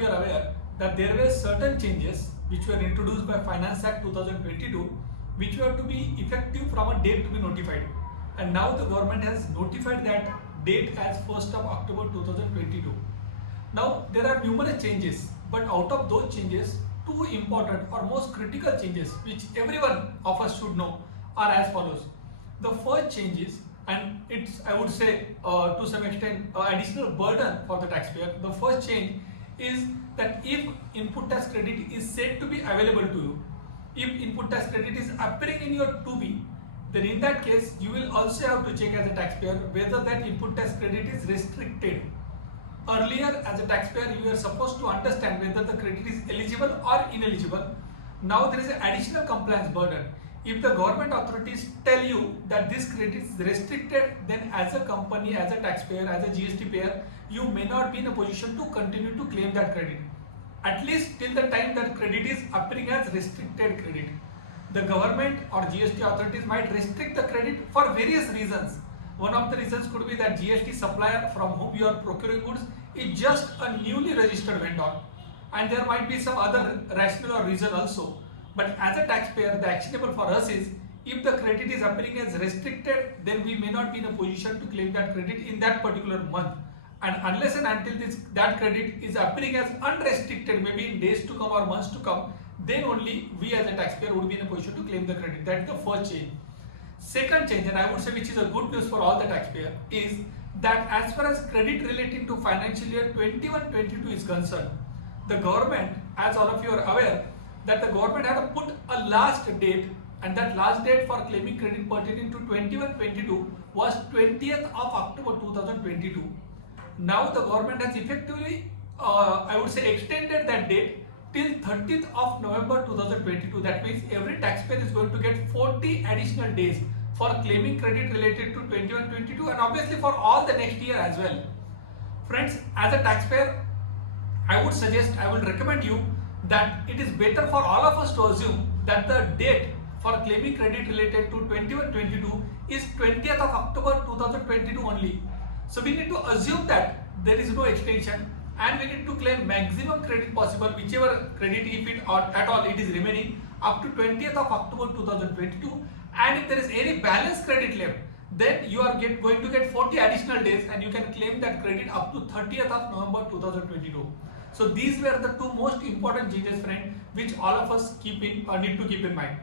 of you are aware that there were certain changes which were introduced by Finance Act 2022 which were to be effective from a date to be notified, and now the government has notified that date as 1st of October 2022. Now there are numerous changes, but out of those changes, two important or most critical changes which everyone of us should know are as follows. The first change is, and it's, I would say, to some extent additional burden for the taxpayer. The first change is that if input tax credit is said to be available to you, if input tax credit is appearing in your 2B, then in that case you will also have to check as a taxpayer whether that input tax credit is restricted. Earlier, as a taxpayer, you were supposed to understand whether the credit is eligible or ineligible. Now there is an additional compliance burden. If the government authorities tell you that this credit is restricted, then as a company, as a taxpayer, as a GST payer, you may not be in a position to continue to claim that credit, at least till the time that credit is appearing as restricted credit. The government or GST authorities might restrict the credit for various reasons. One of the reasons could be that GST supplier from whom you are procuring goods is just a newly registered vendor, and there might be some other rationale or reason also. But as a taxpayer, the actionable for us is, if the credit is appearing as restricted, then we may not be in a position to claim that credit in that particular month. And unless and until that credit is appearing as unrestricted, maybe in days to come or months to come, then only we as a taxpayer would be in a position to claim the credit. That is the first change. Second change, and I would say which is a good news for all the taxpayer, is that as far as credit relating to financial year 21-22 is concerned, the government, as all of you are aware, that the government had put a last date, and that last date for claiming credit pertaining to 21-22 was 20th of October 2022. Now the government has effectively, I would say, extended that date till 30th of November 2022. That means every taxpayer is going to get 40 additional days for claiming credit related to 21-22, and obviously for all the next year as well. Friends, as a taxpayer, I would recommend you that it is better for all of us to assume that the date for claiming credit related to 21-22 is 20th of October 2022 only. So we need to assume that there is no extension, and we need to claim maximum credit possible, whichever credit, if it or at all it is remaining, up to 20th of October 2022. And if there is any balance credit left, then you are going to get 40 additional days, and you can claim that credit up to 30th of November 2022. So these were the two most important changes, friend, which all of us need to keep in mind.